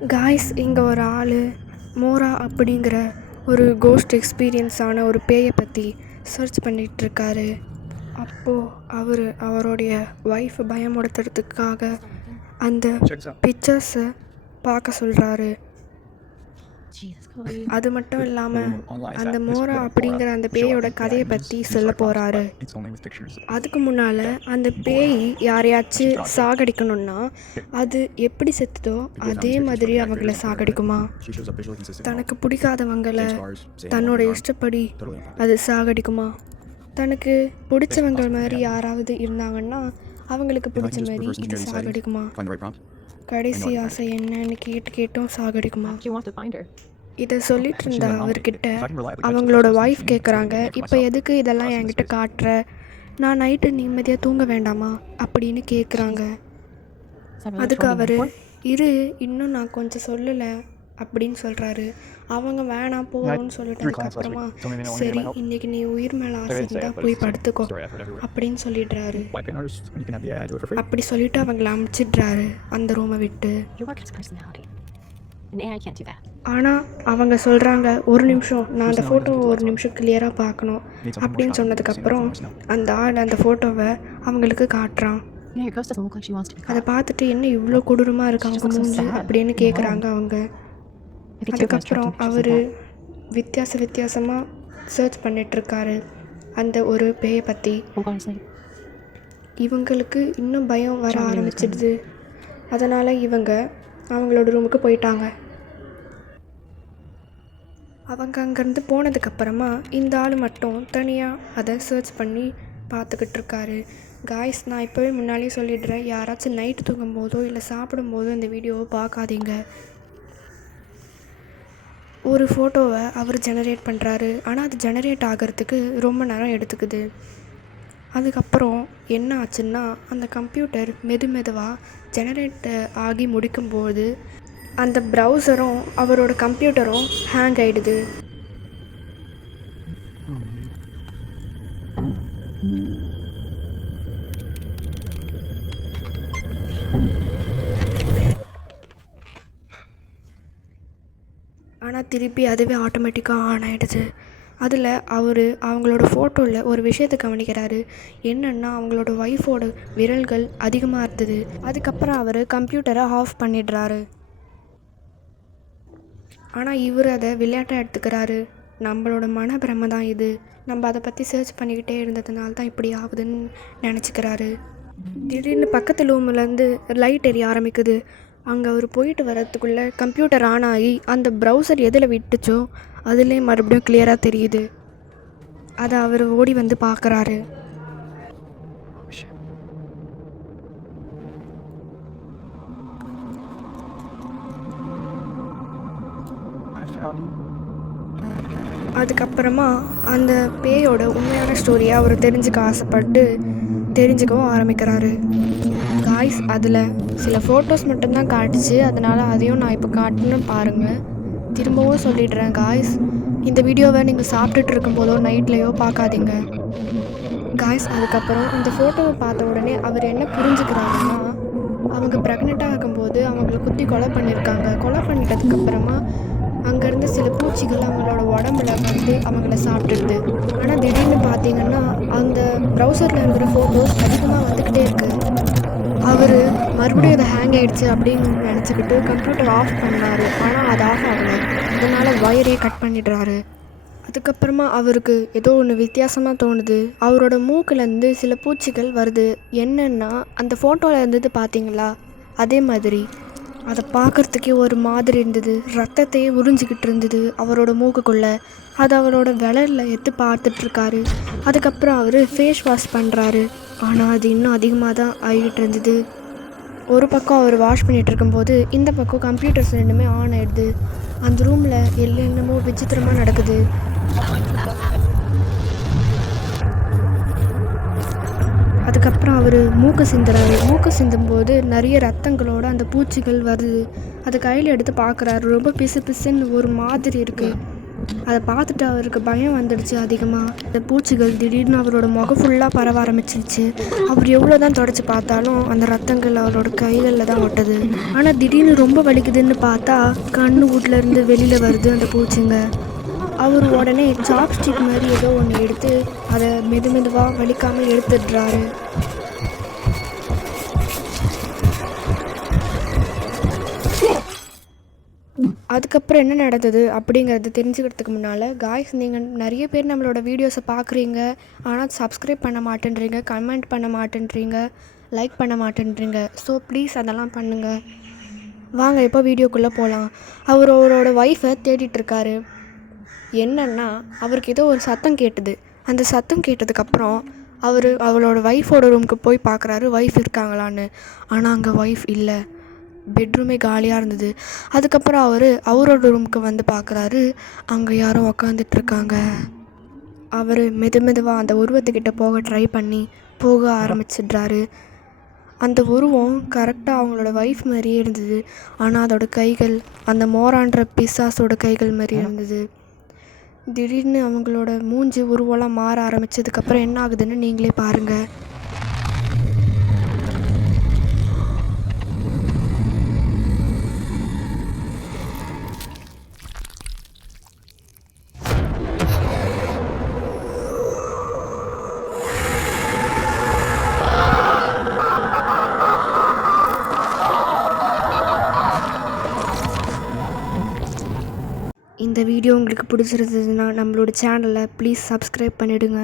Guys இங்கே ஒரு ஆள். மோரா அப்படிங்கிற ஒரு கோஸ்ட் எக்ஸ்பீரியன்ஸ் ஆன ஒரு பேயை பற்றி சர்ச் பண்ணிகிட்ருக்காரு அப்போது அவர் அவருடைய ஒய்ஃபை பயமுடுத்துறதுக்காக அந்த பிக்சர்ஸை பார்க்க சொல்கிறாரு அது மட்டும் இல்லாமல் அந்த மோரா அப்படிங்கிற அந்த பேயோட கதையை பற்றி சொல்ல போகிறாரு அதுக்கு முன்னால் அந்த பேய் யாரையாச்சும் சாகடிக்கணும்னா அது எப்படி செத்துதோ அதே மாதிரி அவங்கள சாகடிக்குமா? தனக்கு பிடிக்காதவங்களை தன்னோட இஷ்டப்படி அது சாகடிக்குமா? தனக்கு பிடிச்சவங்க மாதிரி யாராவது இருந்தாங்கன்னா அவங்களுக்கு பிடிச்ச மாதிரி இது சாகடிக்குமா? கடைசி ஆசை என்னன்னு கேட்டு கேட்டும் சாகடிக்குமா. இதை சொல்லிட்டு இருந்த அவர்கிட்ட அவங்களோட ஒய்ஃப் கேட்குறாங்க இப்போ எதுக்கு இதெல்லாம் என்கிட்ட காட்டுற? நான் நைட்டு நிம்மதியாக தூங்க வேண்டாமா? அப்படின்னு கேட்குறாங்க அதுக்கு அவர்? இரு இன்னும் நான் கொஞ்சம் சொல்லலை. அப்படின்னு சொல்கிறாரு அவங்க வேணாம் போகணும்னு சொல்லிட்டதுக்கு அப்புறமா சரி இன்னைக்கு நீ உயிர் மேலே ஆசை இருந்தால் போய் படுத்துக்கோ அப்படின்னு சொல்லிடுறாரு. அப்படி சொல்லிட்டு அவங்கள அமுச்சிடுறாரு அந்த ரூமை விட்டு. ஆனால் அவங்க சொல்கிறாங்க ஒரு நிமிஷம் நான் அந்த ஃபோட்டோவை ஒரு நிமிஷம் கிளியராக பார்க்கணும் அப்படின்னு சொன்னதுக்கப்புறம் அந்த ஆள் அந்த ஃபோட்டோவை அவங்களுக்கு காட்டுறான். அதை. பார்த்துட்டு என்ன இவ்வளோ கொடூரமாக இருக்கு அவங்க மூஞ்சி? அப்படின்னு கேட்குறாங்க அவங்க. அதுக்கப்புறம் அவர். வித்தியாச வித்தியாசமாக சர்ச் பண்ணிகிட்ருக்காரு அந்த ஒரு பேயை பற்றி sleep. இவங்களுக்கு இன்னும் பயம் வர ஆரம்பிச்சிடுது. அதனால் இவங்க அவங்களோட ரூமுக்கு போயிட்டாங்க. அவங்க அங்கேருந்து போனதுக்கப்புறமா இந்த ஆள் மட்டும் தனியாக அதை சர்ச் பண்ணி பார்த்துக்கிட்டு இருக்காரு காய்ஸ் நான் இப்போவே முன்னாலே சொல்லிடுறேன். யாராச்சும் நைட்டு தூங்கும் போதோ இல்லை சாப்பிடும் போதோ இந்த வீடியோவை பார்க்காதீங்க. ஒரு ஃபோட்டோவை அவர் ஜெனரேட் பண்ணுறாரு ஆனால் அது ஜெனரேட் ஆகிறதுக்கு ரொம்ப நேரம் எடுத்துக்குது. அதுக்கப்புறம் என்ன ஆச்சுன்னா அந்த கம்ப்யூட்டர் மெது மெதுவாக ஜெனரேட் ஆகி முடிக்கும்போது அந்த ப்ரௌசரும் அவரோட கம்ப்யூட்டரும் ஹேங் ஆகிடுது ஆனால் திருப்பி அதுவே ஆட்டோமேட்டிக்காக ஆன் ஆகிடுது அதில் அவர் அவங்களோட ஃபோட்டோவில் ஒரு விஷயத்தை கவனிக்கிறாரு. என்னென்னா அவங்களோட ஒய்ஃபோட விரல்கள் அதிகமாக இருந்தது. அதுக்கப்புறம் அவர் கம்ப்யூட்டரை ஆஃப் பண்ணிடுறாரு. ஆனால் இவர் அதை விளையாட்டாக எடுத்துக்கிறாரு. நம்மளோட மனப்பிரமை தான் இது. நம்ம அதை பற்றி சர்ச் பண்ணிக்கிட்டே இருந்ததுனால தான் இப்படி ஆகுதுன்னு நினச்சிக்கிறாரு. திடீர்னு பக்கத்து ரூம்லேருந்து லைட் எரிய ஆரம்பிக்குது. அங்கே அவர் போயிட்டு வரத்துக்குள்ளே கம்ப்யூட்டர் ஆன் ஆகி அந்த ப்ரௌசர் எதில் விட்டுச்சோ அதுலேயே மறுபடியும் கிளியராக தெரியுது. அதை அவர் ஓடி வந்து பார்க்குறாரு அதுக்கப்புறமா அந்த பேயோட உண்மையான ஸ்டோரியை அவர் தெரிஞ்சுக்க ஆசைப்பட்டு தெரிஞ்சுக்கவும் ஆரம்பிக்கிறாரு. காய்ஸ் அதில் சில ஃபோட்டோஸ் மட்டும்தான் காட்டுச்சு. அதனால் அதையும் நான் இப்போ காட்டுன்னு பாருங்கள் திரும்பவும் சொல்லிடுறேன் காய்ஸ் இந்த வீடியோவை நீங்கள் சாப்பிட்டுட்டு இருக்கும்போதோ நைட்லேயோ பார்க்காதீங்க. காய்ஸ் அதுக்கப்புறம் இந்த ஃபோட்டோவை பார்த்த உடனே அவர் என்ன புரிஞ்சுக்கிறாருன்னா அவங்க ப்ரெக்னெண்ட்டாக இருக்கும்போது அவங்கள குத்தி கொலை பண்ணியிருக்காங்க கொலை பண்ணிட்டதுக்கப்புறமா அங்கேருந்து சில பூச்சிகள் அவங்களோட உடம்புல வந்து அவங்கள சாப்பிட்டுடுது ஆனால் திடீர்னு பார்த்தீங்கன்னா அந்த ப்ரௌசரில் இருக்கிற ஃபோட்டோஸ் அதிகமாக வந்துக்கிட்டே இருக்குது மறுபடியும் அதை ஹேங் ஆகிடுச்சு அப்படின்னு நினச்சிக்கிட்டு கம்ப்யூட்டர் ஆஃப் பண்ணார் ஆனால் அது ஆஃப் ஆகலை. அதனால் ஒயரே கட் பண்ணிடுறாரு. அதுக்கப்புறமா அவருக்கு ஏதோ ஒன்று வித்தியாசமாக தோணுது. அவரோட மூக்கிலேருந்து சில பூச்சிகள் வருது. என்னன்னா அந்த ஃபோட்டோவில் இருந்தது பார்த்தீங்களா அதே மாதிரி. அதை பார்க்குறதுக்கே ஒரு மாதிரி இருந்தது. ரத்தத்தையே உறிஞ்சிக்கிட்டு இருந்தது அவரோட மூக்குக்குள்ளே. அது அவரோட விளரில் எடுத்து பார்த்துட்ருக்காரு அதுக்கப்புறம் அவர் ஃபேஸ் வாஷ் பண்ணுறாரு ஆனால் அது இன்னும் அதிகமாக தான் ஆகிட்டு இருந்தது. ஒரு பக்கம் அவர் வாஷ் பண்ணிகிட்டு இருக்கும்போது இந்த பக்கம் கம்ப்யூட்டர்ஸ் ரெண்டுமே ஆன் ஆகிடுது அந்த ரூமில் என்னென்னமோ விசித்திரமாக நடக்குது. அதுக்கப்புறம் அவர் மூக்கு சிந்துறாரு. மூக்கு சிந்தும்போது நிறைய ரத்தங்களோட அந்த பூச்சிகள் வருது. அதை கையில் எடுத்து பார்க்குறாரு. ரொம்ப பிசு பிசுன்னு ஒரு மாதிரி இருக்குது அதை பார்த்துட்டு அவருக்கு பயம் வந்துடுச்சு அதிகமாக இந்த பூச்சிகள் திடீர்னு அவரோட முகம் ஃபுல்லாக பரவ ஆரம்பிச்சிருச்சு. அவர் எவ்வளோ தான் தொடச்சி பார்த்தாலும் அந்த ரத்தங்கள் அவரோட கைகளில் தான் ஒட்டுது. ஆனால் திடீர்னு ரொம்ப வலிக்குதுன்னு பார்த்தா கண்ணு வீட்டிலேருந்து வெளியில் வருது அந்த பூச்சிங்க. அவர் உடனே சாப்ஸ்டிக் மாதிரி ஏதோ ஒன்று எடுத்து அதை மெது மெதுவாக வலிக்காமல் எடுத்துடுறாரு. அதுக்கப்புறம் என்ன நடந்தது அப்படிங்கிறத தெரிஞ்சுக்கிறதுக்கு முன்னால் காய்ஸ் நீங்கள் நிறைய பேர் நம்மளோட வீடியோஸை பார்க்குறீங்க ஆனால் சப்ஸ்கிரைப் பண்ண மாட்டேன்றீங்க கமெண்ட் பண்ண மாட்டேன்றீங்க லைக் பண்ண மாட்டேன்றீங்க. ஸோ ப்ளீஸ் அதெல்லாம் பண்ணுங்கள் வாங்க இப்போ வீடியோக்குள்ளே போகலாம் அவர் அவரோட ஒய்ஃபை தேடிட்டுருக்காரு என்னன்னா அவருக்கு ஏதோ ஒரு சத்தம் கேட்டுது. அந்த சத்தம் கேட்டதுக்கப்புறம் அவர் அவளோட ஒய்ஃபோட ரூமுக்கு போய் பார்க்குறாரு ஒய்ஃப் இருக்காங்களான்னு. ஆனால் அங்கே ஒய்ஃப் இல்லை. பெட்ரூமே காலியாக இருந்தது. அதுக்கப்புறம் அவர் அவரோட ரூமுக்கு வந்து பார்க்குறாரு அங்கே யாரோ உக்காந்துட்ருக்காங்க அவர் மெது மெதுவாக அந்த உருவத்துக்கிட்ட போக ட்ரை பண்ணி போக ஆரம்பிச்சிடுறாரு. அந்த உருவம் கரெக்டாக அவங்களோட ஒய்ஃப் மாதிரியே இருந்தது. ஆனால் அதோட கைகள் அந்த மோரான்ற பிசாஸோட கைகள் மாதிரி இருந்தது. திடீர்னு அவங்களோட மூஞ்சி உருவம்லாம் மாற ஆரம்பித்ததுக்கப்புறம் என்ன ஆகுதுன்னு நீங்களே பாருங்கள் உங்களுக்கு பிடிச்சிருந்ததுன்னா நம்மளோட சேனலை ப்ளீஸ் சப்ஸ்கிரைப் பண்ணிவிடுங்க